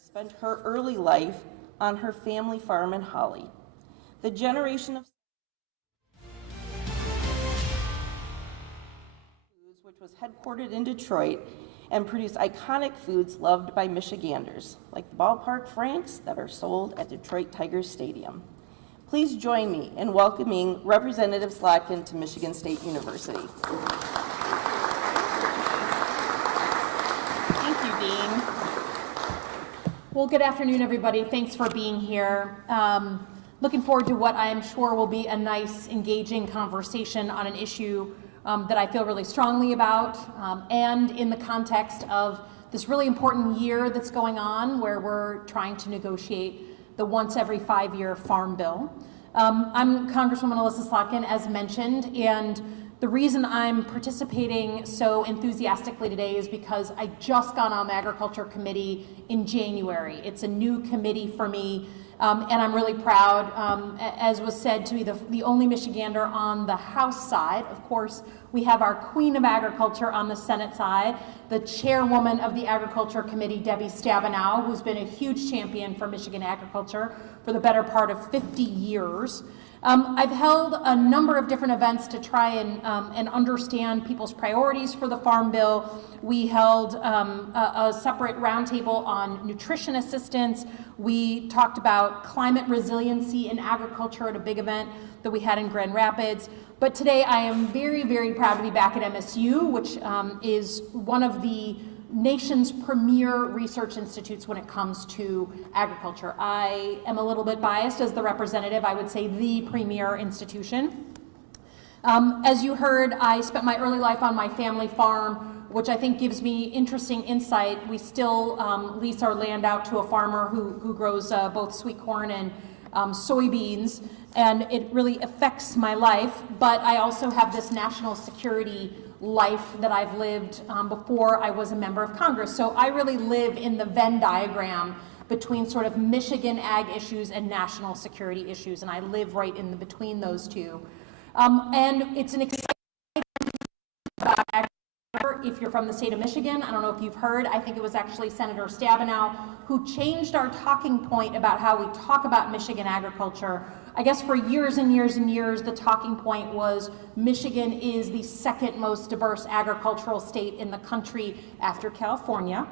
spent her early life on her family farm in Holly. The generation of foods, which was headquartered in Detroit and produced iconic foods loved by Michiganders, like the ballpark franks that are sold at Detroit Tigers Stadium. Please join me in welcoming Representative Slotkin to Michigan State University. Thank you, Dean. Well, good afternoon, everybody. Thanks for being here. Looking forward to what I am sure will be a nice, engaging conversation on an issue that I feel really strongly about, and in the context of this really important year that's going on where we're trying to negotiate the once every 5-year farm bill. I'm Congresswoman Elissa Slotkin, as mentioned, and the reason I'm participating so enthusiastically today is because I just got on the Agriculture Committee in January. It's a new committee for me, and I'm really proud, as was said, to be the only Michigander on the House side. Of course, we have our Queen of Agriculture on the Senate side, the chairwoman of the Agriculture Committee, Debbie Stabenow, who's been a huge champion for Michigan agriculture for the better part of 50 years. I've held a number of different events to try and understand people's priorities for the Farm Bill. We held a separate roundtable on nutrition assistance. We talked about climate resiliency in agriculture at a big event that we had in Grand Rapids. But today I am very, very proud to be back at MSU, which is one of the nation's premier research institutes when it comes to agriculture. I am a little bit biased as the representative. I would say the premier institution. As you heard, I spent my early life on my family farm, which I think gives me interesting insight. We still lease our land out to a farmer who grows both sweet corn and soybeans, and it really affects my life. But I also have this national security life that I've lived before I was a member of Congress. So I really live in the Venn diagram between sort of Michigan ag issues and national security issues, and I live right in between those two. And it's an exciting about agriculture. If you're from the state of Michigan, I don't know if you've heard, I think it was actually Senator Stabenow who changed our talking point about how we talk about Michigan agriculture. I guess for years and years and years, the talking point was Michigan is the second most diverse agricultural state in the country after California.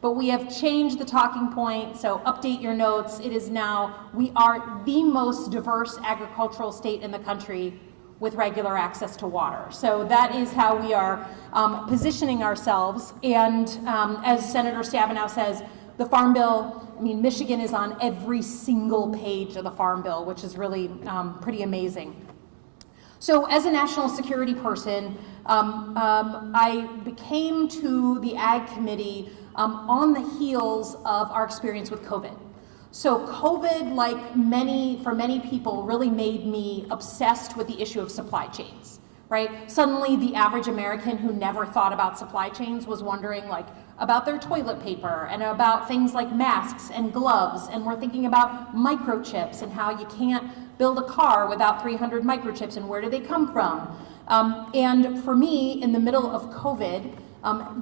But we have changed the talking point, so update your notes. It is now, we are the most diverse agricultural state in the country with regular access to water. So that is how we are positioning ourselves. And as Senator Stabenow says, the Farm Bill, I mean, Michigan is on every single page of the Farm Bill, which is really pretty amazing. So as a national security person, I came to the Ag Committee on the heels of our experience with COVID. So COVID, for many people, really made me obsessed with the issue of supply chains, right? Suddenly the average American who never thought about supply chains was wondering about their toilet paper and about things like masks and gloves, and we're thinking about microchips and how you can't build a car without 300 microchips and where do they come from? And for me, in the middle of COVID,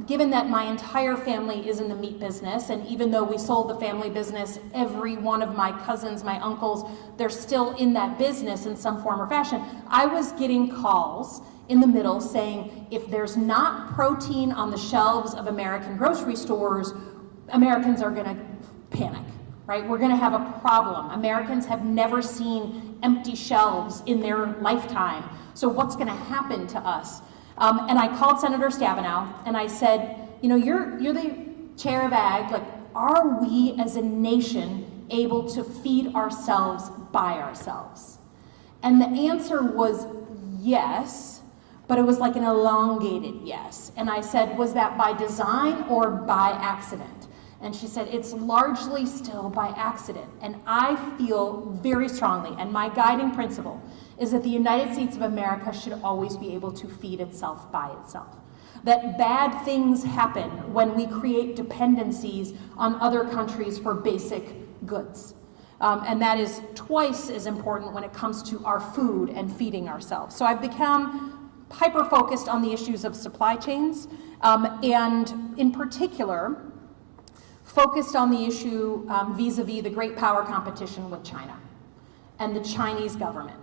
given that my entire family is in the meat business, and even though we sold the family business, every one of my cousins, my uncles, they're still in that business in some form or fashion, I was getting calls in the middle saying, if there's not protein on the shelves of American grocery stores, Americans are gonna panic, right? We're gonna have a problem. Americans have never seen empty shelves in their lifetime. So what's gonna happen to us? And I called Senator Stabenow and I said, you know, you're the chair of ag, are we as a nation able to feed ourselves by ourselves? And the answer was yes, but it was like an elongated yes. And I said, was that by design or by accident? And she said, it's largely still by accident. And I feel very strongly, and my guiding principle is that the United States of America should always be able to feed itself by itself. That bad things happen when we create dependencies on other countries for basic goods. And that is twice as important when it comes to our food and feeding ourselves. So I've become hyper-focused on the issues of supply chains, and in particular, focused on the issue vis-a-vis the great power competition with China and the Chinese government.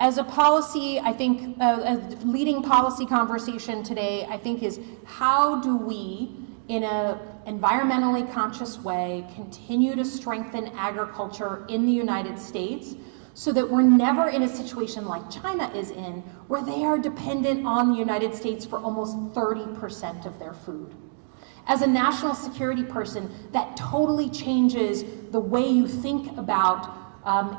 As a policy, I think a leading policy conversation today, I think, is how do we, in an environmentally conscious way, continue to strengthen agriculture in the United States so that we're never in a situation like China is in, where they are dependent on the United States for almost 30% of their food. As a national security person, that totally changes the way you think about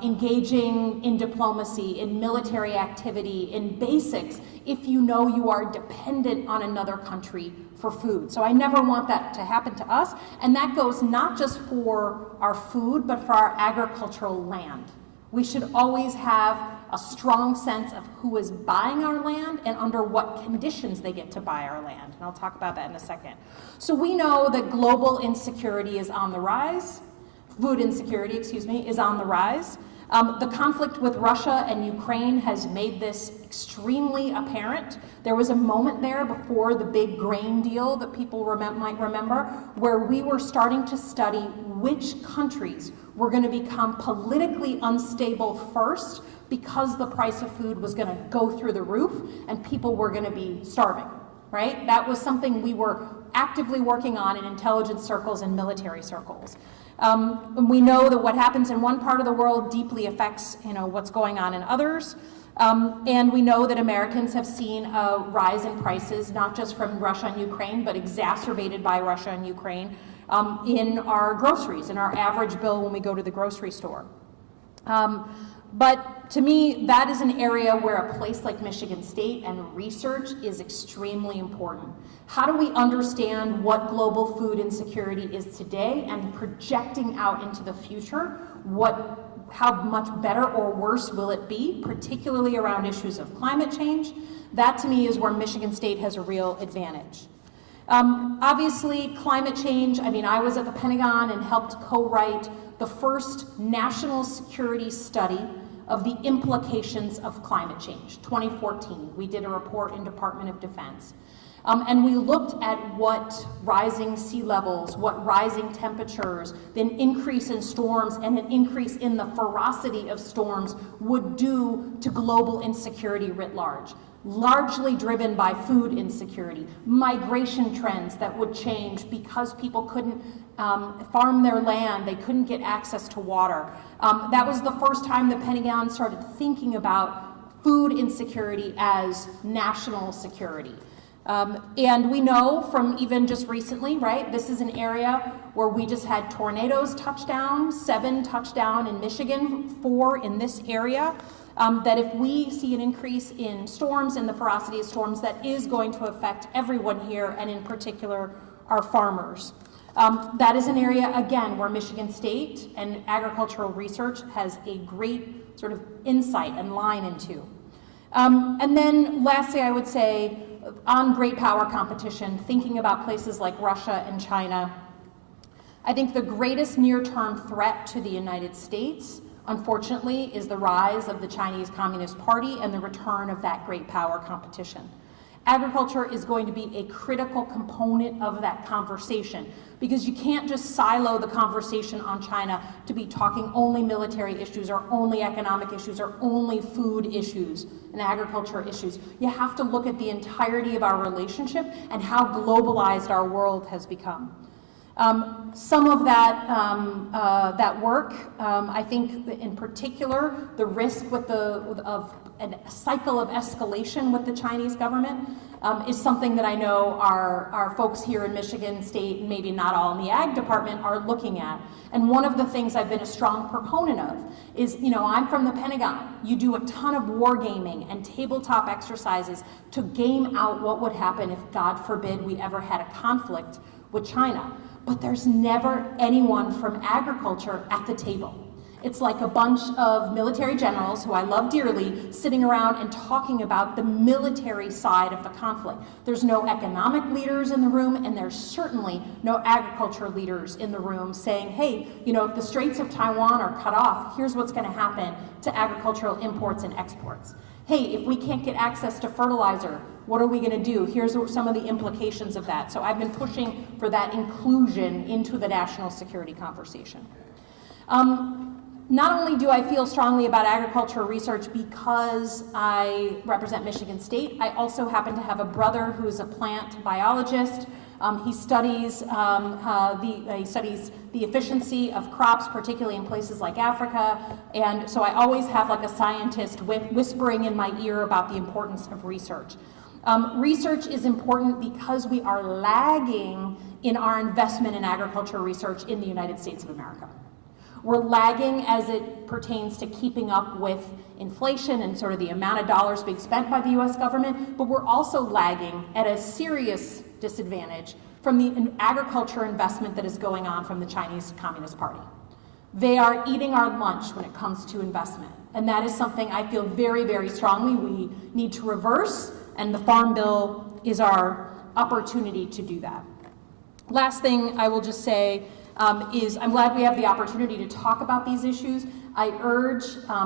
engaging in diplomacy, in military activity, in basics, if you know you are dependent on another country for food. So I never want that to happen to us, and that goes not just for our food, but for our agricultural land. We should always have a strong sense of who is buying our land and under what conditions they get to buy our land. And I'll talk about that in a second. So we know that global insecurity is on the rise. Food insecurity, excuse me, is on the rise. The conflict with Russia and Ukraine has made this extremely apparent. There was a moment there before the big grain deal that people might remember, where we were starting to study which countries were going to become politically unstable first, because the price of food was going to go through the roof and people were going to be starving, right? That was something we were actively working on in intelligence circles and military circles. And we know that what happens in one part of the world deeply affects, what's going on in others. And we know that Americans have seen a rise in prices, not just from Russia and Ukraine, but exacerbated by Russia and Ukraine, in our groceries, in our average bill when we go to the grocery store. But to me, that is an area where a place like Michigan State and research is extremely important. How do we understand what global food insecurity is today and projecting out into the future? How much better or worse will it be, particularly around issues of climate change? That to me is where Michigan State has a real advantage. Obviously, climate change, I was at the Pentagon and helped co-write the first national security study of the implications of climate change, 2014. We did a report in Department of Defense. And we looked at what rising sea levels, what rising temperatures, an increase in storms, and an increase in the ferocity of storms would do to global insecurity writ large, largely driven by food insecurity, migration trends that would change because people couldn't farm their land, they couldn't get access to water. That was the first time the Pentagon started thinking about food insecurity as national security. And we know from even just recently, right, this is an area where we just had tornadoes touchdown, 7 touchdown in Michigan, 4 in this area, that if we see an increase in storms and the ferocity of storms, that is going to affect everyone here, and in particular, our farmers. That is an area, again, where Michigan State and agricultural research has a great sort of insight and line into. And then lastly, I would say, on great power competition, thinking about places like Russia and China, I think the greatest near-term threat to the United States, unfortunately, is the rise of the Chinese Communist Party and the return of that great power competition. Agriculture is going to be a critical component of that conversation, because you can't just silo the conversation on China to be talking only military issues or only economic issues or only food issues and agriculture issues. You have to look at the entirety of our relationship and how globalized our world has become. Some of that work, I think in particular, the risk of a cycle of escalation with the Chinese government is something that I know our folks here in Michigan State, and maybe not all in the ag department, are looking at. And one of the things I've been a strong proponent of is, I'm from the Pentagon. You do a ton of wargaming and tabletop exercises to game out what would happen if, God forbid, we ever had a conflict with China. But there's never anyone from agriculture at the table. It's like a bunch of military generals, who I love dearly, sitting around and talking about the military side of the conflict. There's no economic leaders in the room, and there's certainly no agriculture leaders in the room saying, hey, if the Straits of Taiwan are cut off, here's what's going to happen to agricultural imports and exports. Hey, if we can't get access to fertilizer, what are we going to do? Here's some of the implications of that. So I've been pushing for that inclusion into the national security conversation. Not only do I feel strongly about agricultural research because I represent Michigan State, I also happen to have a brother who is a plant biologist. He studies the efficiency of crops, particularly in places like Africa, and so I always have like a scientist whispering in my ear about the importance of research. Research is important because we are lagging in our investment in agricultural research in the United States of America. We're lagging as it pertains to keeping up with inflation and sort of the amount of dollars being spent by the US government, but we're also lagging at a serious disadvantage from the agriculture investment that is going on from the Chinese Communist Party. They are eating our lunch when it comes to investment, and that is something I feel very, very strongly we need to reverse, and the Farm Bill is our opportunity to do that. Last thing I will just say is I'm glad we have the opportunity to talk about these issues. I urge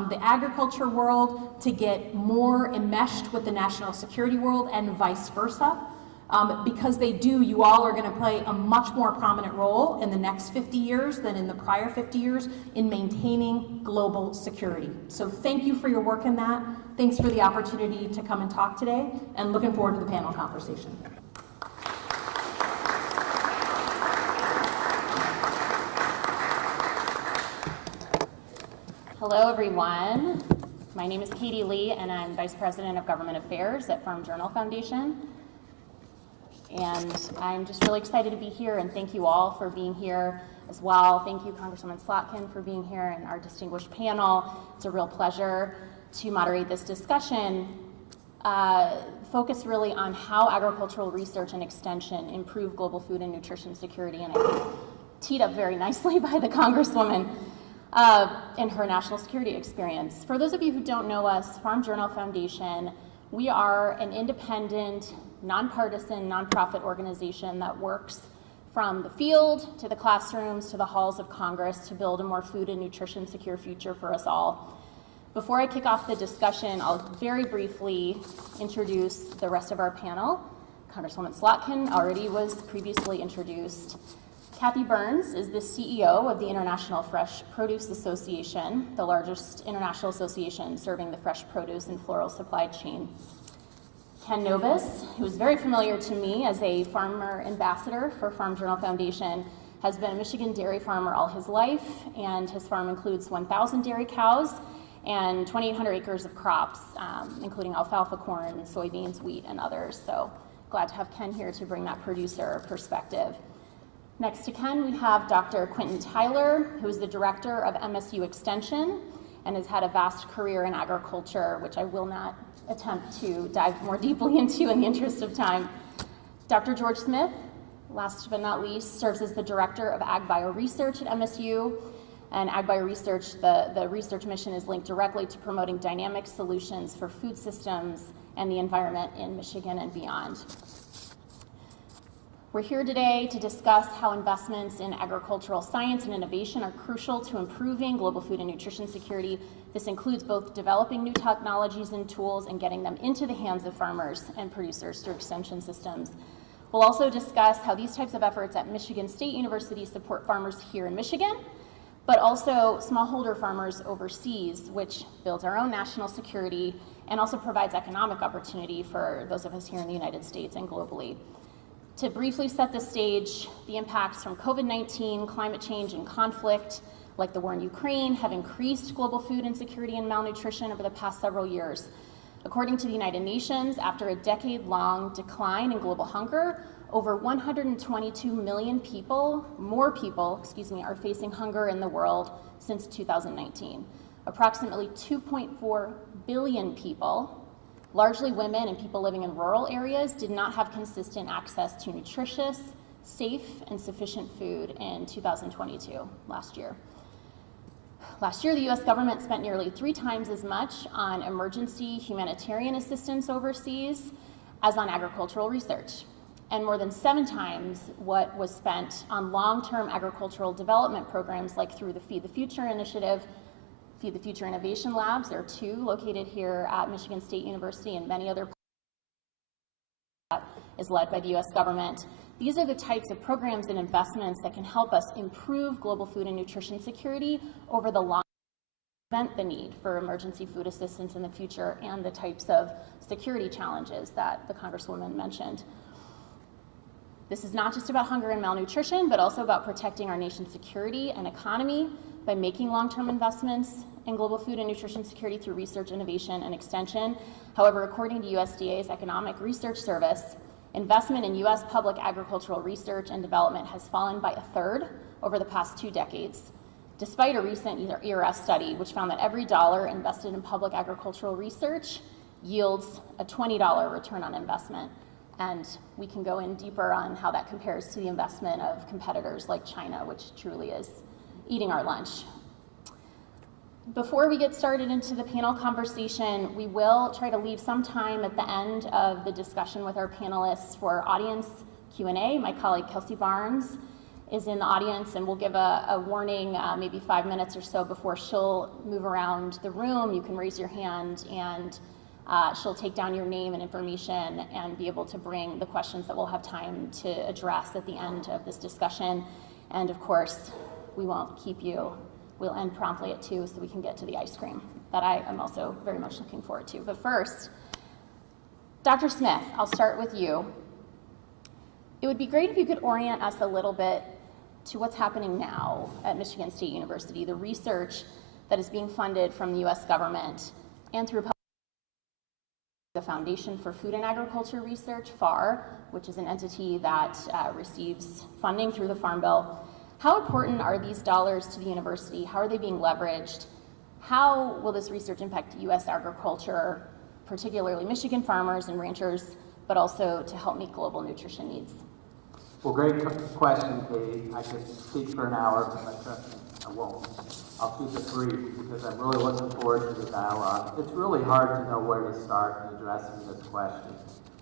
the agriculture world to get more enmeshed with the national security world and vice versa. Because they do, you all are going to play a much more prominent role in the next 50 years than in the prior 50 years in maintaining global security. So thank you for your work in that. Thanks for the opportunity to come and talk today, and looking forward to the panel conversation. Hello, everyone. My name is Cathy Lee, and I'm Vice President of Government Affairs at Farm Journal Foundation. And I'm just really excited to be here, and thank you all for being here as well. Thank you, Congresswoman Slotkin, for being here, and our distinguished panel. It's a real pleasure to moderate this discussion, focused really on how agricultural research and extension improve global food and nutrition security, and I think teed up very nicely by the Congresswoman in her national security experience. For those of you who don't know us, Farm Journal Foundation, we are an independent, nonpartisan, nonprofit organization that works from the field to the classrooms to the halls of Congress to build a more food and nutrition secure future for us all. Before I kick off the discussion, I'll very briefly introduce the rest of our panel. Congresswoman Slotkin already was previously introduced. Cathy Burns is the CEO of the International Fresh Produce Association, the largest international association serving the fresh produce and floral supply chain. Ken Nobis, who is very familiar to me as a farmer ambassador for Farm Journal Foundation, has been a Michigan dairy farmer all his life, and his farm includes 1,000 dairy cows and 2,800 acres of crops, including alfalfa, corn, soybeans, wheat, and others. So glad to have Ken here to bring that producer perspective. Next to Ken, we have Dr. Quentin Tyler, who is the director of MSU Extension and has had a vast career in agriculture, which I will not attempt to dive more deeply into in the interest of time. Dr. George Smith, last but not least, serves as the director of AgBioResearch at MSU. And AgBioResearch, the research mission is linked directly to promoting dynamic solutions for food systems and the environment in Michigan and beyond. We're here today to discuss how investments in agricultural science and innovation are crucial to improving global food and nutrition security. This includes both developing new technologies and tools and getting them into the hands of farmers and producers through extension systems. We'll also discuss how these types of efforts at Michigan State University support farmers here in Michigan, but also smallholder farmers overseas, which builds our own national security and also provides economic opportunity for those of us here in the United States and globally. To briefly set the stage, the impacts from COVID-19, climate change, and conflict, like the war in Ukraine, have increased global food insecurity and malnutrition over the past several years. According to the United Nations, after a decade-long decline in global hunger, over 122 million more people, are facing hunger in the world since 2019. Approximately 2.4 billion people, largely women and people living in rural areas, did not have consistent access to nutritious, safe, and sufficient food in 2022, last year. Last year, the US government spent nearly 3 times as much on emergency humanitarian assistance overseas as on agricultural research, and more than 7 times what was spent on long-term agricultural development programs like through the Feed the Future initiative Feed the Future Innovation Labs. There are 2 located here at Michigan State University and many other that is led by the U.S. government. These are the types of programs and investments that can help us improve global food and nutrition security over the long term, prevent the need for emergency food assistance in the future and the types of security challenges that the Congresswoman mentioned. This is not just about hunger and malnutrition, but also about protecting our nation's security and economy by making long-term investments in global food and nutrition security through research, innovation, and extension. However, according to USDA's Economic Research Service, investment in U.S. public agricultural research and development has fallen by 1/3 over the past 2 decades, despite a recent ERS study which found that every dollar invested in public agricultural research yields a $20 return on investment. And we can go in deeper on how that compares to the investment of competitors like China, which truly is eating our lunch. Before we get started into the panel conversation, we will try to leave some time at the end of the discussion with our panelists for audience Q&A. My colleague Kelsey Barnes is in the audience, and we'll give a warning maybe 5 minutes or so before she'll move around the room. You can raise your hand, and she'll take down your name and information and be able to bring the questions that we'll have time to address at the end of this discussion. And of course, we won't keep you. We'll end promptly at 2 so we can get to the ice cream that I am also very much looking forward to. But first, Dr. Smith, I'll start with you. It would be great if you could orient us a little bit to what's happening now at Michigan State University, the research that is being funded from the U.S. government and through the Foundation for Food and Agriculture Research, FAR, which is an entity that receives funding through the Farm Bill. How important are these dollars to the university? How are they being leveraged? How will this research impact U.S. agriculture, particularly Michigan farmers and ranchers, but also to help meet global nutrition needs? Well, great question, Katie. I could speak for an hour, but trust me, I won't. I'll keep it brief because I'm really looking forward to the dialogue. It's really hard to know where to start in addressing this question.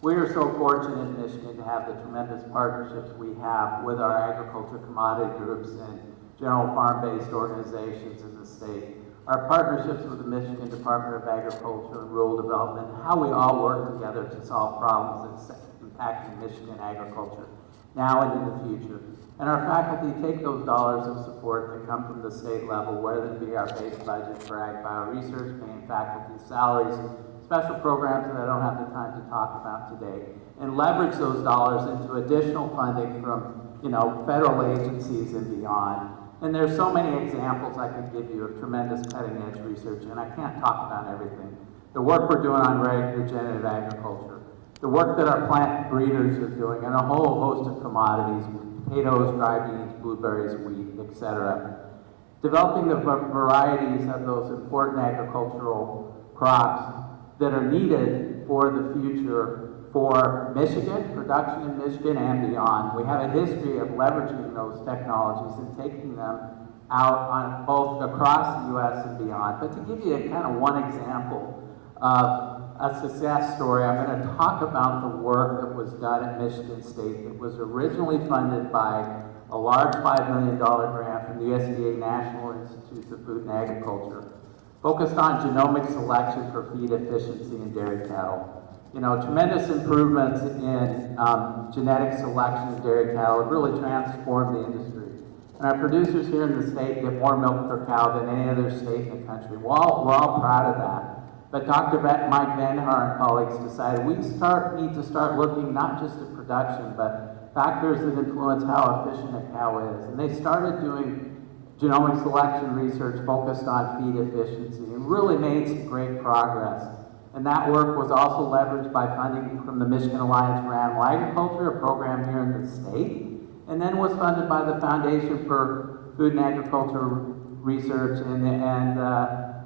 We are so fortunate in Michigan to have the tremendous partnerships we have with our agriculture commodity groups and general farm-based organizations in the state. Our partnerships with the Michigan Department of Agriculture and Rural Development, how we all work together to solve problems that's impacting Michigan agriculture now and in the future. And our faculty take those dollars of support that come from the state level, whether it be our base budget for AgBioResearch, paying faculty salaries, special programs that I don't have the time to talk about today, and leverage those dollars into additional funding from, federal agencies and beyond. And there's so many examples I could give you of tremendous cutting edge research, and I can't talk about everything. The work we're doing on regenerative agriculture, the work that our plant breeders are doing, and a whole host of commodities, potatoes, dry beans, blueberries, wheat, etc. Developing the varieties of those important agricultural crops that are needed for the future for Michigan, production in Michigan and beyond. We have a history of leveraging those technologies and taking them out on both across the U.S. and beyond. But to give you kind of one example of a success story, I'm going to talk about the work that was done at Michigan State. It was originally funded by a large $5 million grant from the USDA National Institutes of Food and Agriculture, focused on genomic selection for feed efficiency in dairy cattle. Tremendous improvements in genetic selection in dairy cattle have really transformed the industry. And our producers here in the state get more milk per cow than any other state in the country. We're all proud of that. But Dr. Mike Vanhar and colleagues decided we need to start looking not just at production, but factors that influence how efficient a cow is. And they started doing genomic selection research focused on feed efficiency and really made some great progress. And that work was also leveraged by funding from the Michigan Alliance for Animal Agriculture, a program here in the state, and then was funded by the Foundation for Food and Agriculture Research and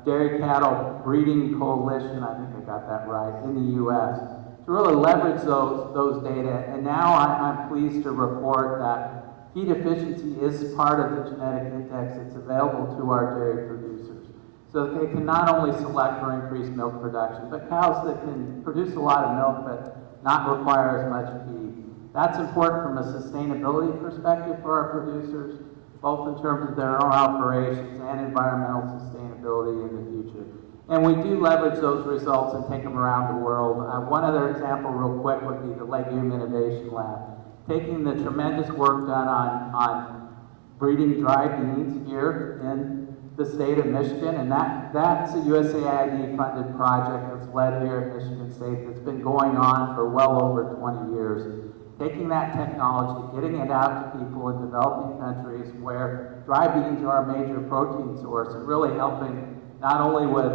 Dairy Cattle Breeding Coalition, I think I got that right, in the U.S., to really leverage those data. And now I'm pleased to report that feed efficiency is part of the genetic index that's available to our dairy producers, so that they can not only select for increased milk production, but cows that can produce a lot of milk but not require as much feed. That's important from a sustainability perspective for our producers, both in terms of their own operations and environmental sustainability in the future. And we do leverage those results and take them around the world. One other example real quick would be the Legume Innovation Lab. Taking the tremendous work done on breeding dry beans here in the state of Michigan, and that's a USAID funded project that's led here at Michigan State that's been going on for well over 20 years. Taking that technology, getting it out to people in developing countries where dry beans are a major protein source, and really helping not only with,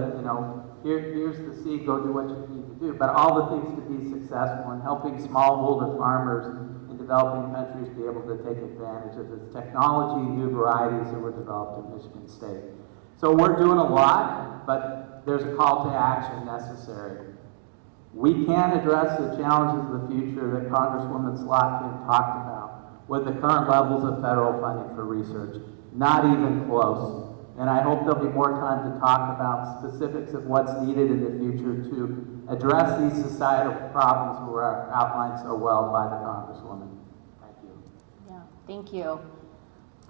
here's the seed, go do what you need to do, but all the things to be successful, and helping smallholder farmers in developing countries be able to take advantage of this technology, new varieties that were developed in Michigan State. So we're doing a lot, but there's a call to action necessary. We can address the challenges of the future that Congresswoman Slotkin talked about with the current levels of federal funding for research. Not even close. And I hope there'll be more time to talk about specifics of what's needed in the future to address these societal problems that were outlined so well by the Congresswoman. Thank you. Yeah, thank you.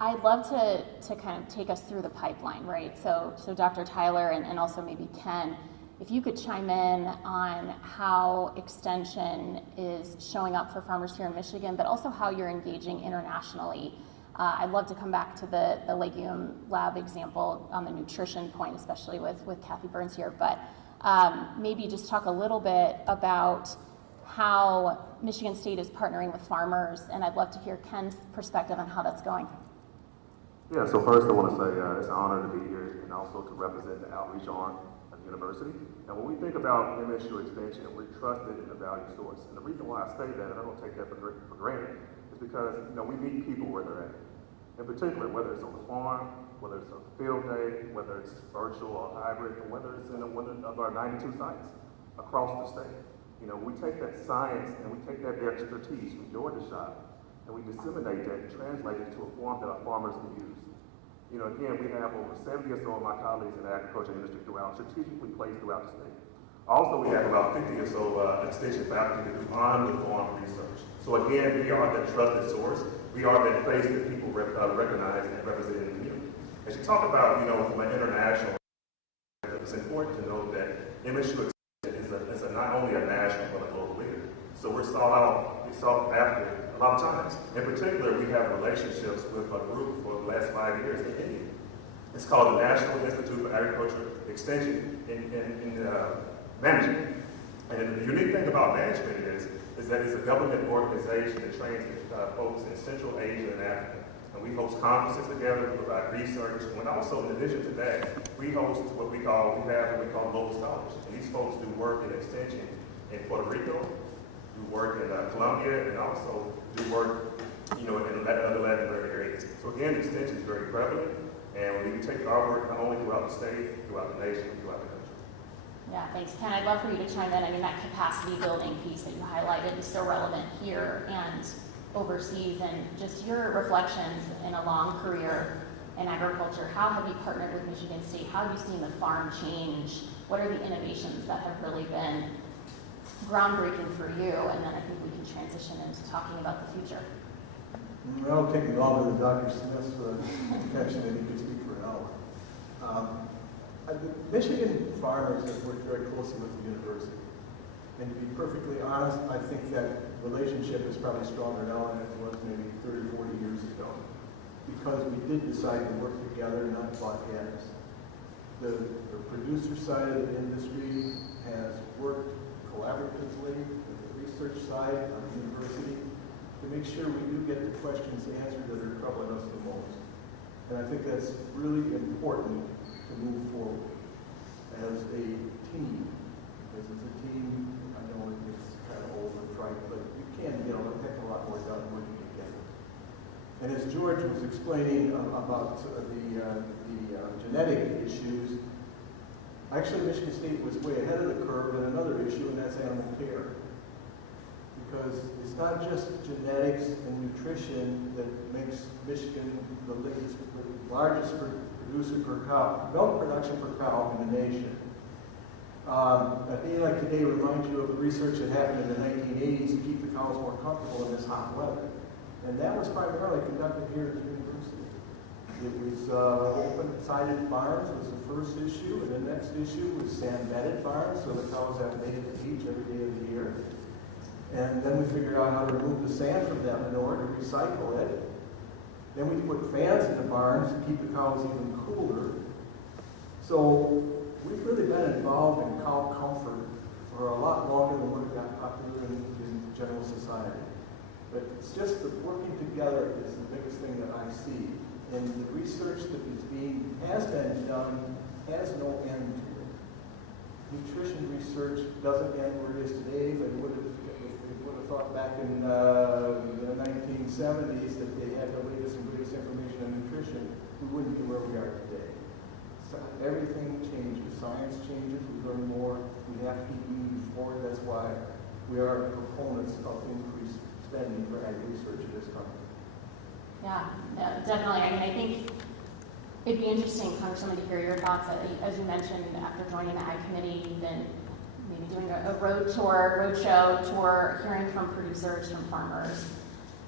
I'd love to kind of take us through the pipeline, right? So Dr. Tyler and also maybe Ken, if you could chime in on how extension is showing up for farmers here in Michigan, but also how you're engaging internationally. I'd love to come back to the legume lab example on the nutrition point, especially with Cathy Burns here, but maybe just talk a little bit about how Michigan State is partnering with farmers, and I'd love to hear Ken's perspective on how that's going. Yeah, so first I want to say it's an honor to be here and also to represent the outreach arm at the university. And when we think about MSU extension, we're trusted in the value source. And the reason why I say that, and I don't take that for granted, is because we meet people where they're at. In particular, whether it's on the farm, whether it's a field day, whether it's virtual or hybrid, or whether it's in one of our 92 sites across the state. We take that science and we take that expertise from door to shop, and we disseminate that and translate it to a form that our farmers can use. Again, we have over 70 or so of my colleagues in the agriculture industry strategically placed throughout the state. Also, we have about 50 or so extension faculty that do on-the-farm research. So again, we are that trusted source. We are that face that people recognize and represent in the community. As you talk about, from an international, it's important to know that MSU is not only a national but a global leader. So we're sought after a lot of times. In particular, we have relationships with a group for the last 5 years in India. It's called the National Institute for Agriculture Extension in Management. And the unique thing about management is that it's a government organization that trains folks in Central Asia and Africa. And we host conferences together, we provide research, and also in addition to that, we host what we call Nobis scholars. And these folks do work in extension in Puerto Rico, do work in Colombia, and also do work, in other Latin American areas. So again, extension is very prevalent, and we take our work not only throughout the state, throughout the nation, throughout the country. Yeah, thanks, Ken. I'd love for you to chime in. I mean, that capacity building piece that you highlighted is so relevant here and overseas, and just your reflections in a long career in agriculture. How have you partnered with Michigan State? How have you seen the farm change? What are the innovations that have really been groundbreaking for you? And then I think we can transition into talking about the future. Well, taking longer than Dr. Smith's intention that he could speak for an hour. Michigan farmers have worked very closely with the university. And to be perfectly honest, I think that relationship is probably stronger now than it was maybe 30 or 40 years ago. Because we did decide to work together, not butt heads. The producer side of the industry has worked collaboratively with the research side of the university to make sure we do get the questions answered that are troubling us the most. And I think that's really important to move forward as a team. Because as a team, I know it's kind of old and trite, but you can get a heck of a lot more done working together. And as George was explaining about the genetic issues, actually Michigan State was way ahead of the curve in another issue, and that's animal care. Because it's not just genetics and nutrition that makes Michigan the largest producer per cow, milk production per cow in the nation. A day like today reminds you of the research that happened in the 1980s to keep the cows more comfortable in this hot weather. And that was primarily conducted here at the university. It was open-sided barns was the first issue, and the next issue was sand-bedded barns, so the cows have to bathe at the beach every day of the year. And then we figured out how to remove the sand from them in order to recycle it. Then we put fans in the barns to keep the cows even cooler. So we've really been involved in cow comfort for a lot longer than what got popular in general society. But it's just that working together is the biggest thing that I see. And the research that has been done has no end to it. Nutrition research doesn't end where it is today, but if we would have thought back in the 1970s that they had the latest and greatest information on nutrition, we wouldn't be where we are today. So everything changes. Science changes. We learn more. We have to keep moving forward. That's why we are proponents of increased spending for ag research in this country. Yeah, definitely. I mean, I think it'd be interesting, Congresswoman, to hear your thoughts. As you mentioned, after joining the Ag Committee, you've been maybe doing a roadshow tour, hearing from producers, from farmers,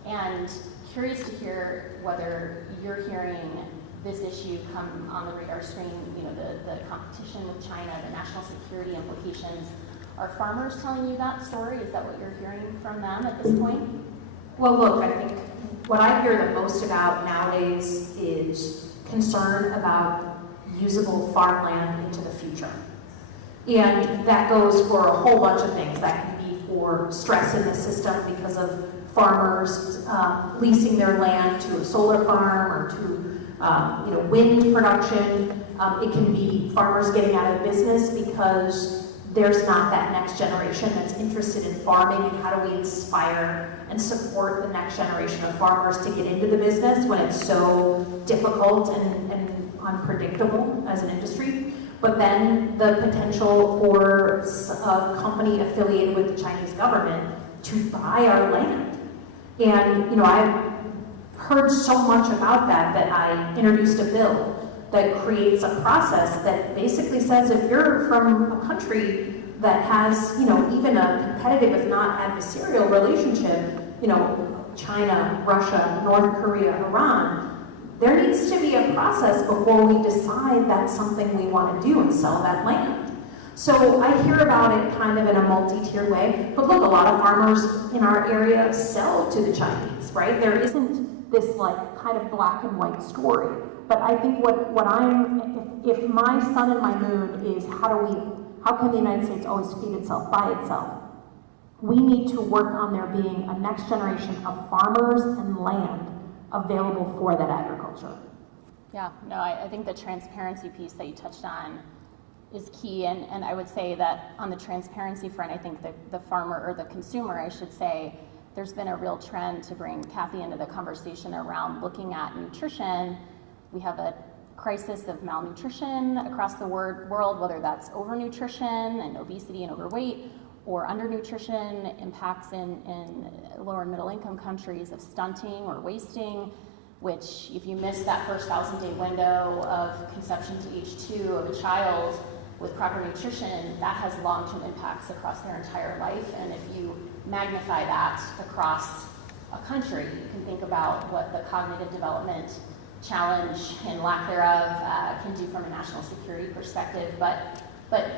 and curious to hear whether you're hearing this issue come on the radar screen, you know, the competition with China, the national security implications. Are farmers telling you that story? Is that what you're hearing from them at this point? Well, look, I think what I hear the most about nowadays is concern about usable farmland into the future. And that goes for a whole bunch of things. That can be for stress in the system because of farmers leasing their land to a solar farm or to wind production. It can be farmers getting out of business because there's not that next generation that's interested in farming, and how do we inspire and support the next generation of farmers to get into the business when it's so difficult and unpredictable as an industry. But then the potential for a company affiliated with the Chinese government to buy our land. And I've heard so much about that I introduced a bill that creates a process that basically says if you're from a country that has, even a competitive, if not adversarial relationship, China, Russia, North Korea, Iran, there needs to be a process before we decide that's something we want to do and sell that land. So I hear about it kind of in a multi-tiered way, but look, a lot of farmers in our area sell to the Chinese, right? There isn't this kind of black and white story. But I think if my sun and my moon is how can the United States always feed itself by itself? We need to work on there being a next generation of farmers and land available for that agriculture. Yeah, no, I think the transparency piece that you touched on is key, and I would say that on the transparency front, I think the farmer, or the consumer, I should say, there's been a real trend to bring Cathy into the conversation around looking at nutrition. We have a crisis of malnutrition across the world, whether that's overnutrition and obesity and overweight, or undernutrition, impacts in lower and middle income countries of stunting or wasting, which if you miss that first 1,000-day window of conception to age 2 of a child with proper nutrition, that has long-term impacts across their entire life. And if you magnify that across a country, you can think about what the cognitive development challenge and lack thereof can do from a national security perspective. But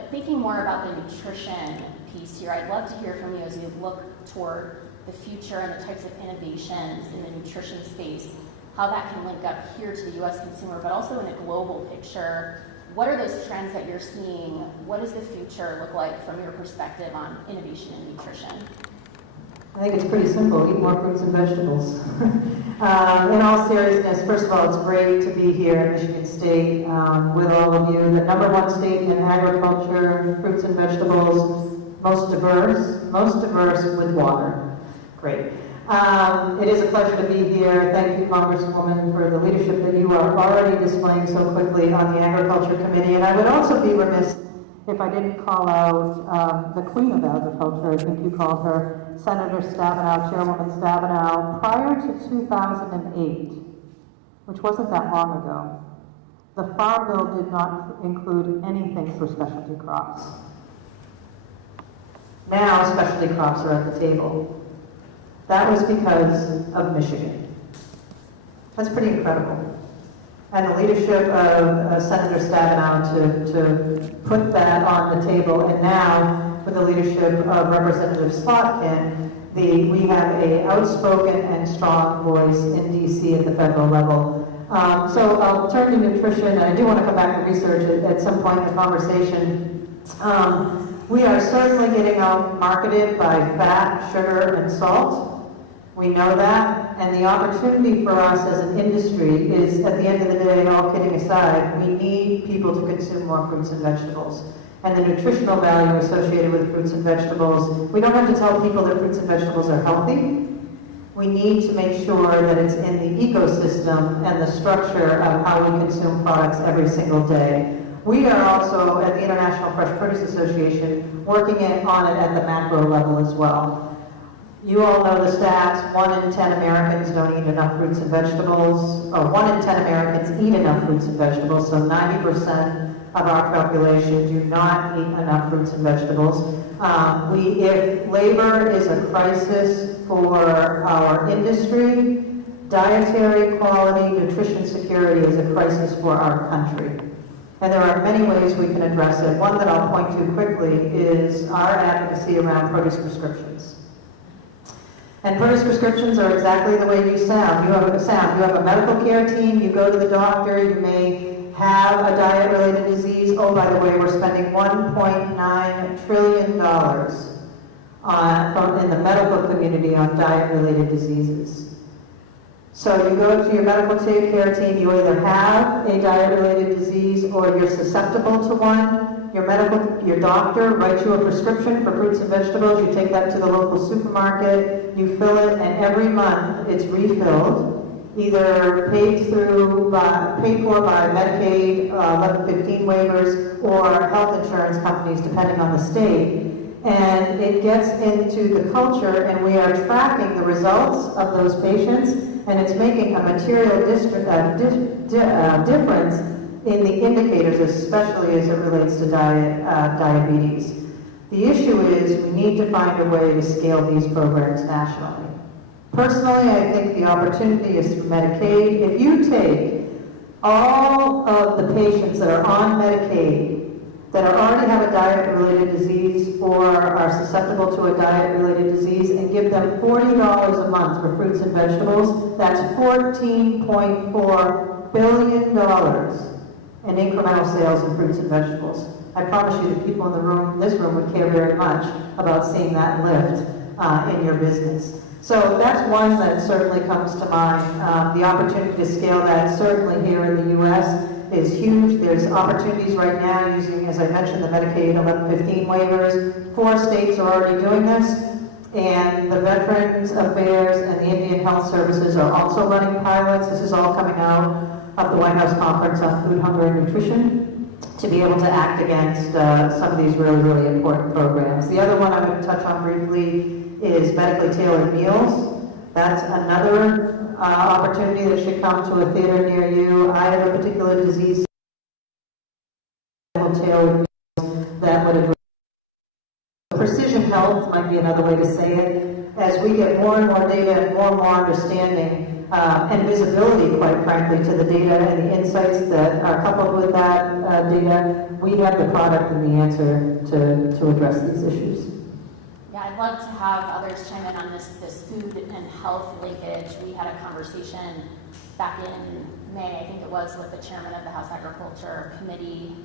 thinking more about the nutrition piece here, I'd love to hear from you as you look toward the future and the types of innovations in the nutrition space, how that can link up here to the U.S. consumer, but also in a global picture. What are those trends that you're seeing? What does the future look like from your perspective on innovation in nutrition? I think it's pretty simple. Eat more fruits and vegetables. In all seriousness, first of all, it's great to be here at Michigan State with all of you. The #1 state in agriculture, fruits and vegetables, most diverse with water. Great. It is a pleasure to be here. Thank you, Congresswoman, for the leadership that you are already displaying so quickly on the Agriculture Committee. And I would also be remiss if I didn't call out the Queen of Agriculture, I think you called her, Senator Stabenow, Chairwoman Stabenow. Prior to 2008, which wasn't that long ago, the Farm Bill did not include anything for specialty crops. Now specialty crops are at the table. That was because of Michigan. That's pretty incredible. and the leadership of Senator Stabenow to put that on the table. And now, with the leadership of Representative Slotkin, we have an outspoken and strong voice in DC at the federal level. So I'll turn to nutrition, and I do want to come back to research at some point in the conversation. We are certainly getting out marketed by fat, sugar, and salt. We know that, and the opportunity for us as an industry is, at the end of the day, all kidding aside, we need people to consume more fruits and vegetables. And the nutritional value associated with fruits and vegetables, we don't have to tell people that fruits and vegetables are healthy. We need to make sure that it's in the ecosystem and the structure of how we consume products every single day. We are also, at the International Fresh Produce Association, working on it at the macro level as well. You all know the stats. 1 in 10 Americans don't eat enough fruits and vegetables, or 1 in 10 Americans eat enough fruits and vegetables, so 90% of our population do not eat enough fruits and vegetables. If labor is a crisis for our industry, dietary quality, nutrition security is a crisis for our country. And there are many ways we can address it. One that I'll point to quickly is our advocacy around produce prescriptions. And produce prescriptions are exactly the way you sound. You have a medical care team, you go to the doctor, you may have a diet-related disease. Oh, by the way, we're spending $1.9 trillion in the medical community on diet-related diseases. So you go to your medical care team, you either have a diet-related disease or you're susceptible to one. Your doctor writes you a prescription for fruits and vegetables, you take that to the local supermarket, you fill it, and every month it's refilled, either paid for by Medicaid, 1115 waivers, or health insurance companies, depending on the state. And it gets into the culture, and we are tracking the results of those patients, and it's making a material difference in the indicators, especially as it relates to diabetes. The issue is we need to find a way to scale these programs nationally. Personally, I think the opportunity is through Medicaid. If you take all of the patients that are on Medicaid that already have a diet-related disease or are susceptible to a diet-related disease and give them $40 a month for fruits and vegetables, that's $14.4 billion in incremental sales in fruits and vegetables. I promise you the people in this room would care very much about seeing that lift in your business. So that's one that certainly comes to mind. The opportunity to scale that, certainly here in the U.S., is huge. There's opportunities right now using, as I mentioned, the Medicaid 1115 waivers. 4 states are already doing this, and the Veterans Affairs and the Indian Health Services are also running pilots. This is all coming out of the White House Conference on Food, Hunger, and Nutrition to be able to act against some of these really, really important programs. The other one I'm going to touch on briefly is medically tailored meals. That's another opportunity that should come to a theater near you. I have a particular disease tailored meals that would address. Precision health might be another way to say it. As we get more and more data and more understanding and visibility, quite frankly, to the data and the insights that are coupled with that data, we have the product and the answer to address these issues. Yeah, I'd love to have others chime in on this food and health linkage. We had a conversation back in May, I think it was, with the chairman of the House Agriculture Committee,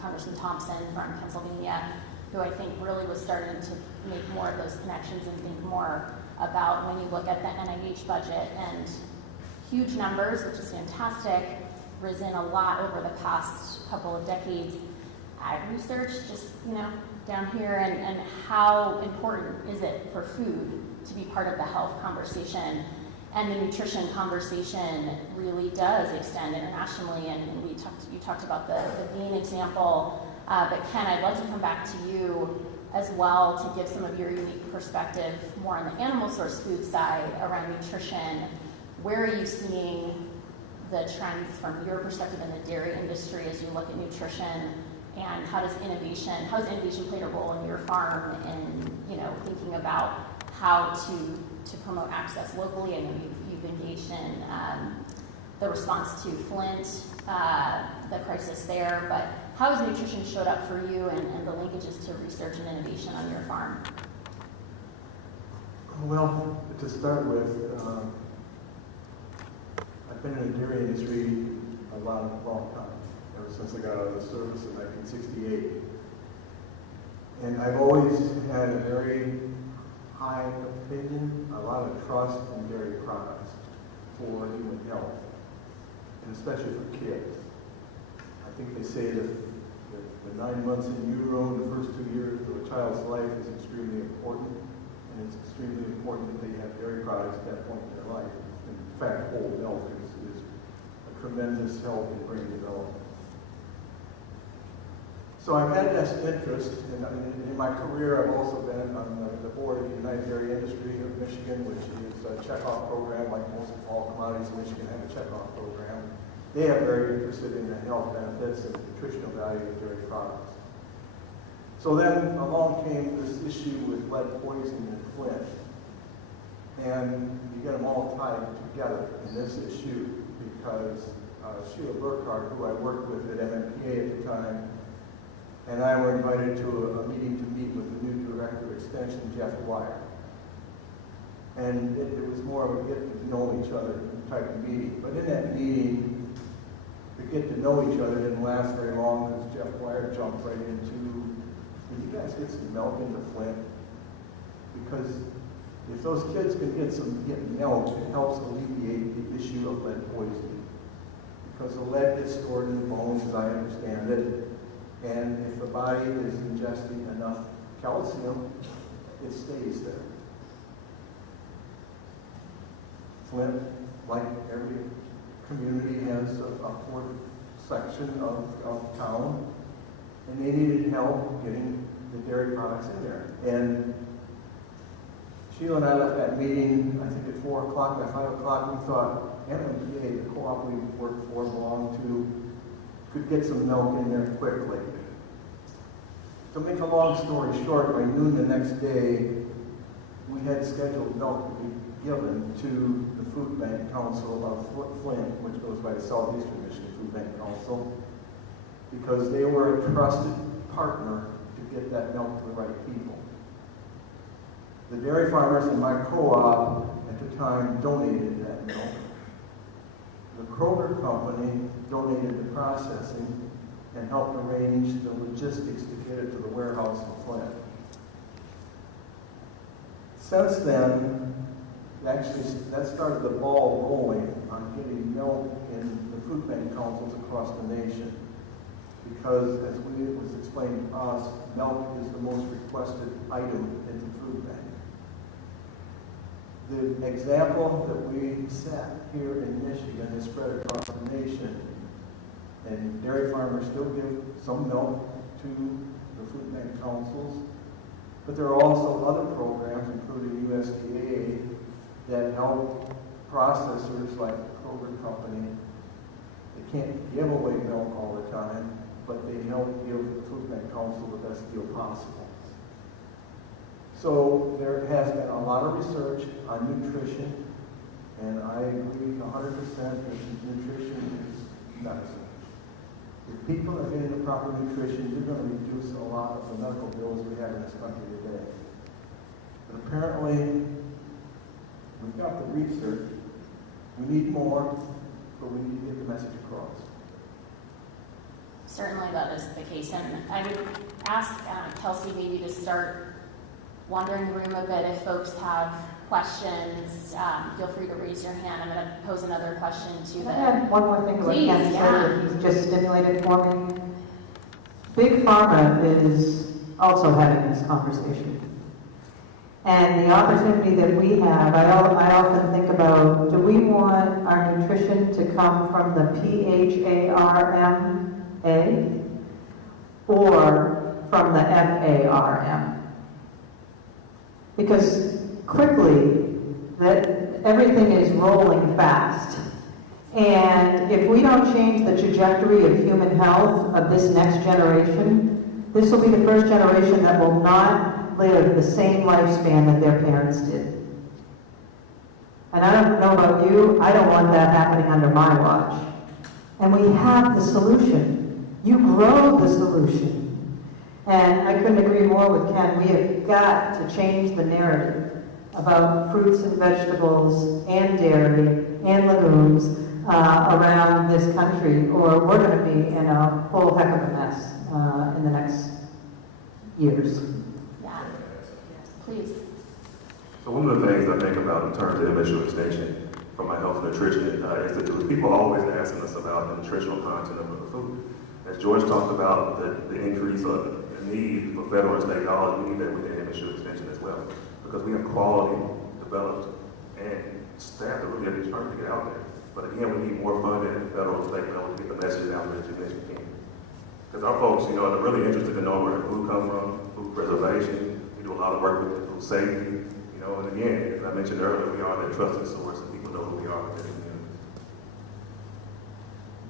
Congressman Thompson from Pennsylvania, who I think really was starting to make more of those connections and think more about when you look at the NIH budget and huge numbers, which is fantastic, risen a lot over the past couple of decades. AgBioResearch, just, down here, and how important is it for food to be part of the health conversation? And the nutrition conversation really does extend internationally, and you talked about the bean example, but Ken, I'd love to come back to you as well to give some of your unique perspective more on the animal source food side around nutrition. Where are you seeing the trends from your perspective in the dairy industry as you look at nutrition? And how has innovation played a role in your farm in thinking about how to promote access locally? I know you've engaged in the response to Flint, the crisis there, but how has nutrition showed up for you and the linkages to research and innovation on your farm? Well, to start with, I've been in the dairy industry a long time, ever since I got out of the service in 1968. And I've always had a very high opinion, a lot of trust in dairy products for human health, and especially for kids. I think they say that the 9 months in utero, the first 2 years of a child's life is extremely important, and it's extremely important that they have dairy products at that point in their life. In fact, whole milk is a tremendous help in brain development. So I've had this interest, and in my career I've also been on the board of the United Dairy Industry of Michigan, which is a checkoff program, like most all commodities in Michigan have a checkoff program. They are very interested in the health benefits and the nutritional value of dairy products. So then along came this issue with lead poisoning in Flint. And you get them all tied together in this issue because Sheila Burkhardt, who I worked with at MMPA at the time, and I were invited to a meeting to meet with the new Director of Extension, Jeff Dwyer. And it was more of a get to know each other type of meeting. But in that meeting, the get to know each other didn't last very long because Jeff Dwyer jumped right into, "Can you guys get some milk into Flint? Because if those kids can get milk, it helps alleviate the issue of lead poisoning. Because the lead gets stored in the bones, as I understand it, and if the body is ingesting enough calcium, it stays there." Flint, like every community, has a poor section of town, and they needed help getting the dairy products in there. And Sheila and I left that meeting, I think at 4 o'clock. By 5 o'clock, we thought MMPA, the co-op we worked for, belonged to, could get some milk in there quickly. To make a long story short, by noon the next day, we had scheduled milk to be given to the Food Bank Council of Flint, which goes by the Southeastern Michigan Food Bank Council, because they were a trusted partner to get that milk to the right people. The dairy farmers in my co-op at the time donated that milk. The Kroger company donated the processing and helped arrange the logistics to get it to the warehouse in Flint. Since then, actually, that started the ball rolling on getting milk in the food bank councils across the nation. Because, as it was explained to us, milk is the most requested item in the food bank. The example that we set here in Michigan is spread across the nation, and dairy farmers still give some milk to the food bank councils, but there are also other programs, including USDA, that help processors like the Kroger company. They can't give away milk all the time, but they help give the food bank council the best deal possible. So there has been a lot of research on nutrition, and I agree 100% that nutrition is medicine. If people are getting the proper nutrition, you're going to reduce a lot of the medical bills we have in this country today. But apparently, we've got the research. We need more, but we need to get the message across. Certainly that is the case. And I would ask Kelsey maybe to start wandering the room a bit. If folks have questions, feel free to raise your hand. I'm going to pose another question to Can I add one more thing to what Please, Ken yeah. said that he's just stimulated for me? Big Pharma is also having this conversation. And the opportunity that we have, I often think about, do we want our nutrition to come from the PHARMA or from the FARM? Because quickly, that everything is rolling fast. And if we don't change the trajectory of human health of this next generation, this will be the first generation that will not live the same lifespan that their parents did. And I don't know about you, I don't want that happening under my watch. And we have the solution. You grow the solution. And I couldn't agree more with Ken. We have got to change the narrative about fruits and vegetables and dairy and legumes around this country, or we're going to be in a whole heck of a mess in the next years. Yeah, please. So one of the things I think about in terms of issue extension from my health and nutrition is that people are always asking us about the nutritional content of the food. As George talked about the increase of the need for federal and state dollars, we need that with the issue extension as well, because we have quality developed and staff that really are determined to get out there. But again, we need more funding at the federal and state level to get the message out there as you can. Because our folks, they're really interested to know where food comes from, food preservation. We do a lot of work with food safety. And again, as I mentioned earlier, we are that trusted source and people know who we are within the community.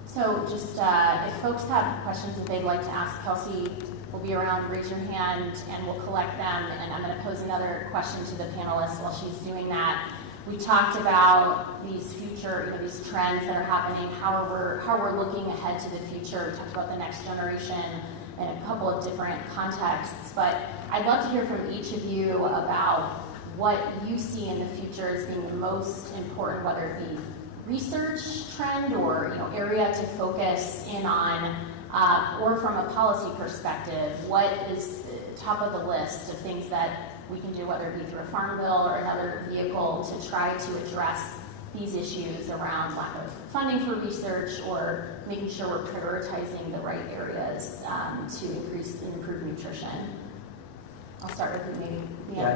So just if folks have questions that they'd like to ask Kelsey, we'll be around, raise your hand, and we'll collect them. And I'm going to pose another question to the panelists while she's doing that. We talked about these future, these trends that are happening, how we're looking ahead to the future. We talked about the next generation in a couple of different contexts. But I'd love to hear from each of you about what you see in the future as being the most important, whether it be research trend or area to focus in on, or from a policy perspective, what is the top of the list of things that we can do, whether it be through a farm bill or another vehicle, to try to address these issues around lack of funding for research or making sure we're prioritizing the right areas to increase and improve nutrition. I'll start with you, maybe.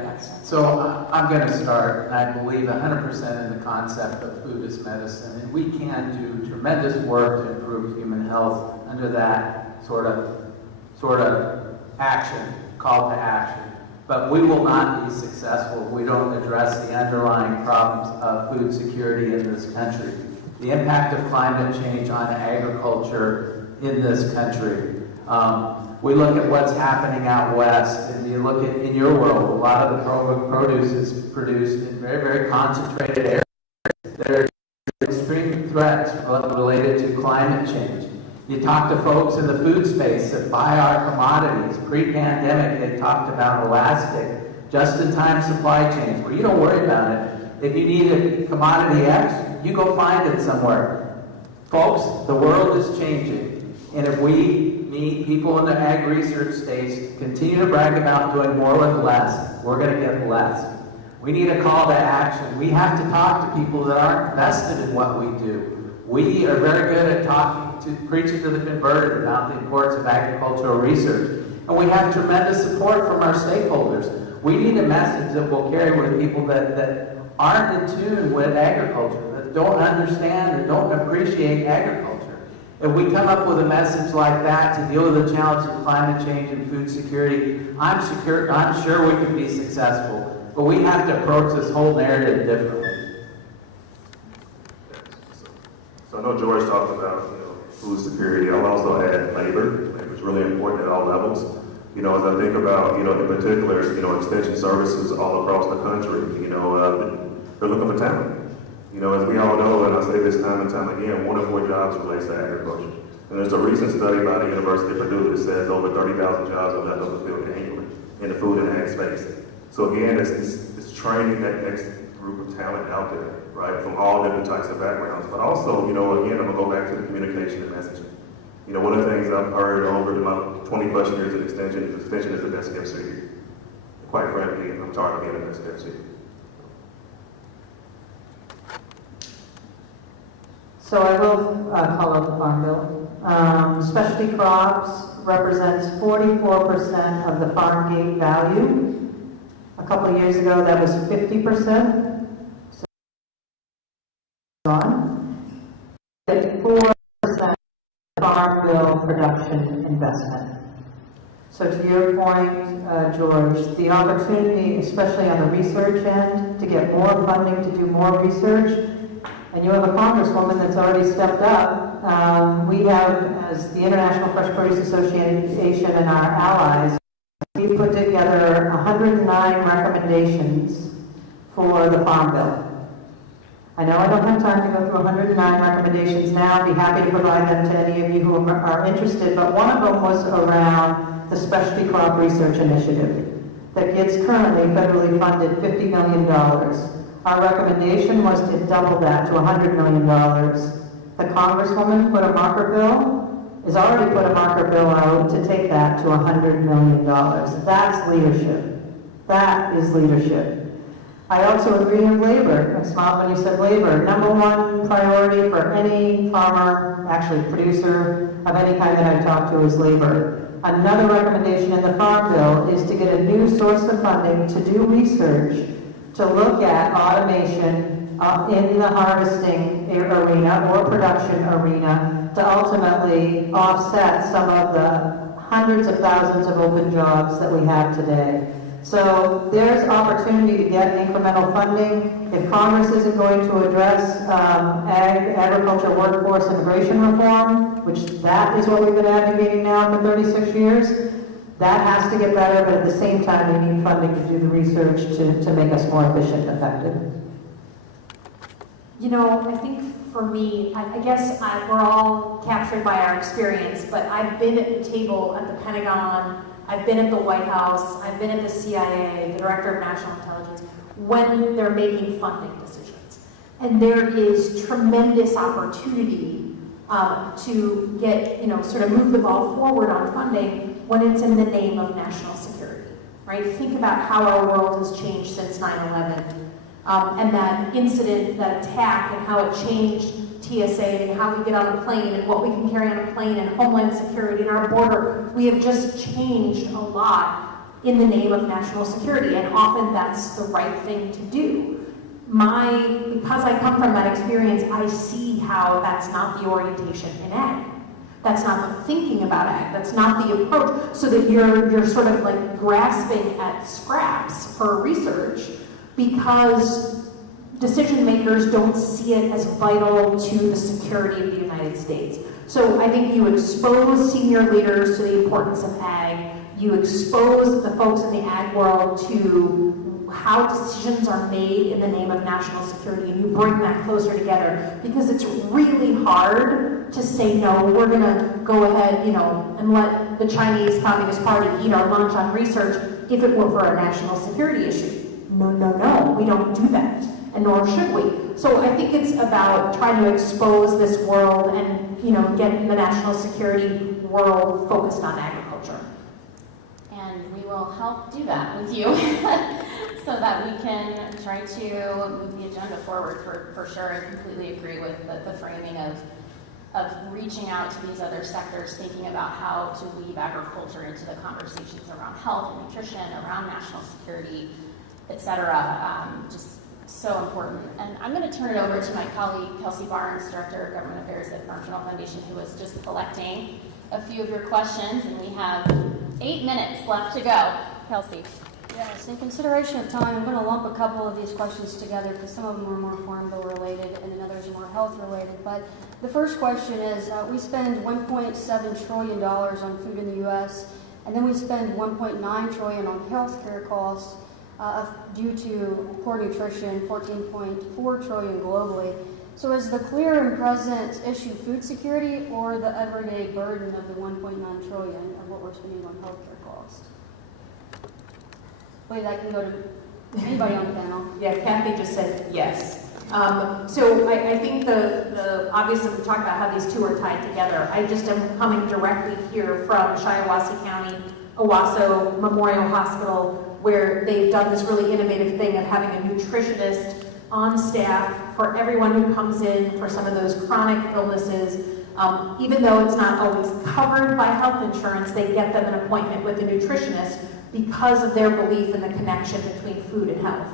So I'm going to start, and I believe 100% in the concept of food as medicine, and we can do tremendous work to improve human health under that sort of action, call to action. But we will not be successful if we don't address the underlying problems of food security in this country. The impact of climate change on agriculture in this country. We look at what's happening out west, and you look at, in your world, a lot of the produce is produced in very, very concentrated areas. There are extreme threats related to climate change. You talk to folks in the food space that buy our commodities. Pre-pandemic, they talked about elastic, just-in-time supply chains, where you don't worry about it. If you need a commodity X, you go find it somewhere. Folks, the world is changing, and if we people in the ag research space continue to brag about doing more with less, we're going to get less. We need a call to action. We have to talk to people that aren't vested in what we do. We are very good at preaching to the converted about the importance of agricultural research. And we have tremendous support from our stakeholders. We need a message that will carry with people that aren't in tune with agriculture, that don't understand and don't appreciate agriculture. If we come up with a message like that to deal with the challenge of climate change and food security, I'm sure we can be successful. But we have to approach this whole narrative differently. So I know George talked about food security. I'll also add labor. Labor is really important at all levels. As I think about in particular extension services all across the country, they're looking for talent. As we all know, and I say this time and time again, 1 in 4 jobs relates to agriculture. And there's a recent study by the University of Purdue that says over 30,000 jobs are left on the field annually in the food and ag space. So again, it's training that next group of talent out there, right, from all different types of backgrounds. But also, again, I'm going to go back to the communication and messaging. One of the things I've heard over my 20 plus years of extension is the best kept secret. Quite frankly, I'm tired of being the best kept secret. So I will call out the Farm Bill. Specialty crops represents 44% of the farm gate value. A couple of years ago, that was 50%. So on. 4% Farm Bill production investment. So to your point, George, the opportunity, especially on the research end, to get more funding to do more research. And you have a congresswoman that's already stepped up. We have, as the International Fresh Produce Association and our allies, we put together 109 recommendations for the Farm Bill. I know I don't have time to go through 109 recommendations now. I'd be happy to provide them to any of you who are interested, but one of them was around the Specialty Crop Research Initiative that gets currently federally funded $50 million. Our recommendation was to double that to $100 million. The Congresswoman put a marker bill, has already put a marker bill out to take that to $100 million. That's leadership. That is leadership. I also agree with labor. I smiled when you said labor. Number one priority for any farmer, actually producer of any kind that I talk to is labor. Another recommendation in the Farm Bill is to get a new source of funding to do research, to look at automation in the harvesting arena or production arena to ultimately offset some of the hundreds of thousands of open jobs that we have today. So there's opportunity to get incremental funding. If Congress isn't going to address agriculture workforce immigration reform, which that is what we've been advocating now for 36 years, that has to get better, but at the same time, we need funding to do the research to make us more efficient and effective. You know, I think for me, I guess we're all captured by our experience, but I've been at the table at the Pentagon, I've been at the White House, I've been at the CIA, the Director of National Intelligence, when they're making funding decisions. And there is tremendous opportunity to get, sort of move the ball forward on funding when it's in the name of national security, right? Think about how our world has changed since 9/11. And that incident, that attack, and how it changed TSA and how we get on a plane and what we can carry on a plane and Homeland Security and our border. We have just changed a lot in the name of national security, and often that's the right thing to do. Because I come from that experience, I see how that's not the orientation in ag. That's not the thinking about ag. That's not the approach. So that you're sort of like grasping at scraps for research because decision makers don't see it as vital to the security of the United States. So I think you expose senior leaders to the importance of ag. You expose the folks in the ag world to how decisions are made in the name of national security, and you bring that closer together, because it's really hard to say, no, we're going to go ahead, and let the Chinese Communist Party eat our lunch on research if it were for a national security issue. No, we don't do that, and nor should we. So I think it's about trying to expose this world and, get the national security world focused on agriculture. And we will help do that with you so that we can try to move the agenda forward for sure. I completely agree with the framing of reaching out to these other sectors, thinking about how to weave agriculture into the conversations around health and nutrition, around national security, etc. Just so important. And I'm going to turn it over to my colleague, Kelsey Barnes, Director of Government Affairs at Farm Journal Foundation, who was just collecting a few of your questions, and we have 8 minutes left to go. Kelsey. Yes, in consideration of time, I'm going to lump a couple of these questions together because some of them are more Farm Bill related and then others are more health related. But the first question is, we spend $1.7 trillion on food in the U.S., and then we spend $1.9 trillion on healthcare costs due to poor nutrition, $14.4 trillion globally. So is the clear and present issue food security or the everyday burden of the $1.9 trillion of what we're spending on healthcare costs? Wait, that can go to anybody on the panel. Yeah, Cathy just said yes. So I think obviously we talked about how these two are tied together. I just am coming directly here from Shiawassee County, Owasso Memorial Hospital, where they've done this really innovative thing of having a nutritionist on staff for everyone who comes in for some of those chronic illnesses. Even though it's not always covered by health insurance, they get them an appointment with a nutritionist because of their belief in the connection between food and health.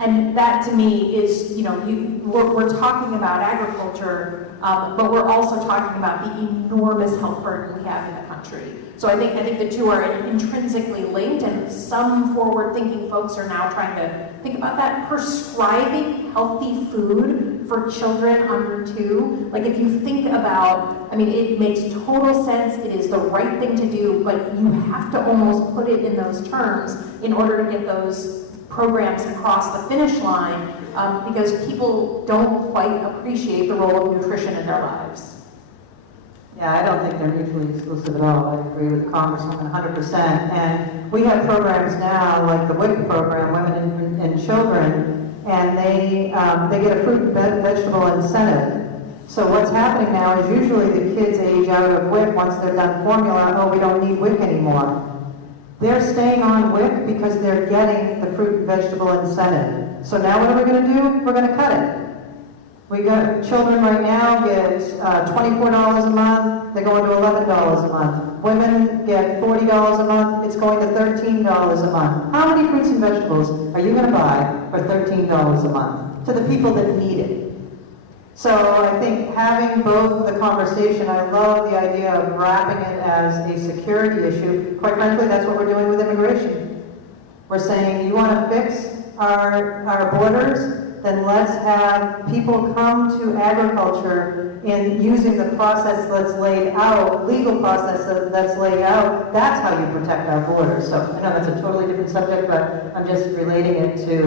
And that to me is, we're talking about agriculture, but we're also talking about the enormous health burden we have in the country. So I think the two are intrinsically linked, and some forward-thinking folks are now trying to think about that. Prescribing healthy food for children under 2, like if you think about, it makes total sense, it is the right thing to do, but you have to almost put it in those terms in order to get those programs across the finish line because people don't quite appreciate the role of nutrition in their lives. Yeah, I don't think they're mutually exclusive at all. I agree with the Congresswoman 100%. And we have programs now, like the WIC program, Women and Children, and they get a fruit and vegetable incentive. So what's happening now is usually the kids age out of WIC once they're done formula. Oh, we don't need WIC anymore. They're staying on WIC because they're getting the fruit and vegetable incentive. So now what are we going to do? We're going to cut it. We got children right now get $24 a month. They're going to $11 a month. Women get $40 a month. It's going to $13 a month. How many fruits and vegetables are you going to buy for $13 a month to the people that need it? So I think having both the conversation, I love the idea of wrapping it as a security issue. Quite frankly, that's what we're doing with immigration. We're saying, you want to fix our borders? Then let's have people come to agriculture in using the process that's laid out, legal process that's laid out. That's how you protect our borders. So I know that's a totally different subject, but I'm just relating it to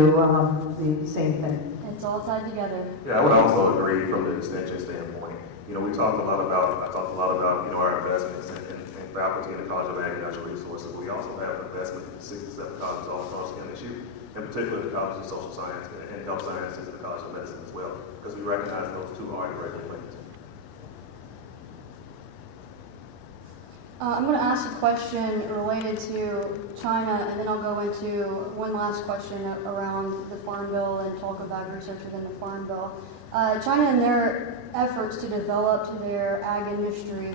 the same thing. It's all tied together. Yeah, I would also agree from the extension standpoint. I talked a lot about, our investments in faculty in the College of Ag and Natural Resources. We also have investment in 67 colleges all across MSU, in particular the College of Social Science and Health Sciences and the College of Medicine as well, because we recognize those two are directly linked. I'm going to ask a question related to China, and then I'll go into one last question around the Farm Bill and talk about research within the Farm Bill. China, in their efforts to develop their ag industry,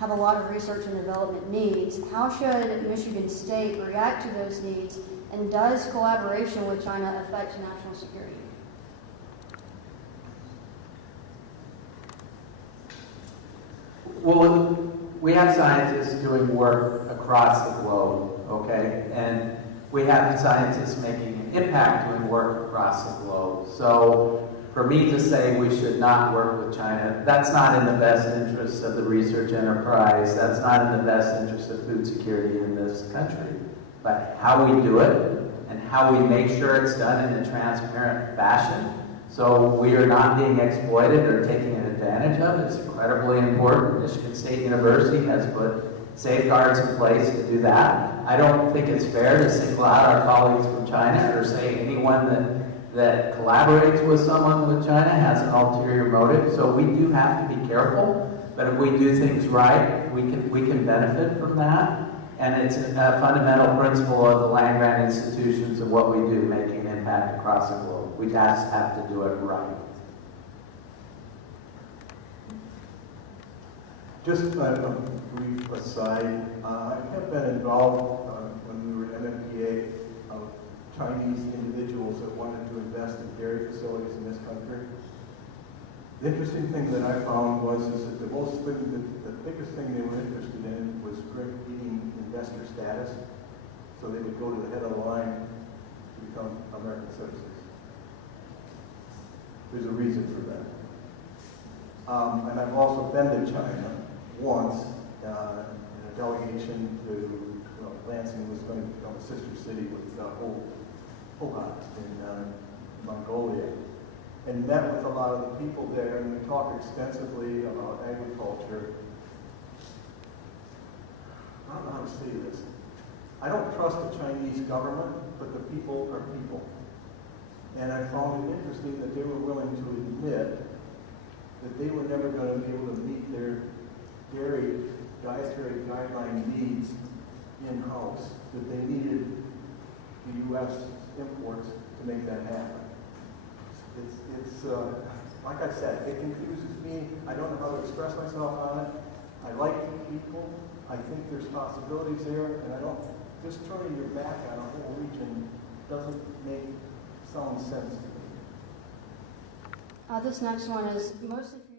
have a lot of research and development needs. How should Michigan State react to those needs, and does collaboration with China affect national security? Well, we have scientists doing work across the globe, okay? And we have scientists making an impact doing work across the globe. So for me to say we should not work with China, that's not in the best interest of the research enterprise. That's not in the best interest of food security in this country. But how we do it and how we make sure it's done in a transparent fashion so we are not being exploited or taken advantage of, it's incredibly important. Michigan State University has put safeguards in place to do that. I don't think it's fair to single out our colleagues from China or say anyone that collaborates with someone with China has an ulterior motive. So we do have to be careful, but if we do things right, we can benefit from that. And it's a fundamental principle of the land-grant institutions of what we do, making an impact across the globe. We just have to do it right. Just a brief aside, I have been involved when we were at MMPA of Chinese individuals that wanted to invest in dairy facilities in this country. The interesting thing that I found was that the biggest thing they were interested in was getting investor status, so they would go to the head of the line to become American citizens. There's a reason for that. And I've also been to China once in a delegation to Lansing was going to become a sister city with Hohhot in Mongolia, and met with a lot of the people there, and we talked extensively about agriculture. I don't know how to say this. I don't trust the Chinese government, but the people are people. And I found it interesting that they were willing to admit that they were never going to be able to meet their dietary guideline needs in-house, that they needed the U.S. imports to make that happen. It's like I said, it confuses me. I don't know how to express myself on it. I like the people. I think there's possibilities there, and I don't, just turning your back on a whole region doesn't make sound sense to me. This next one is mostly for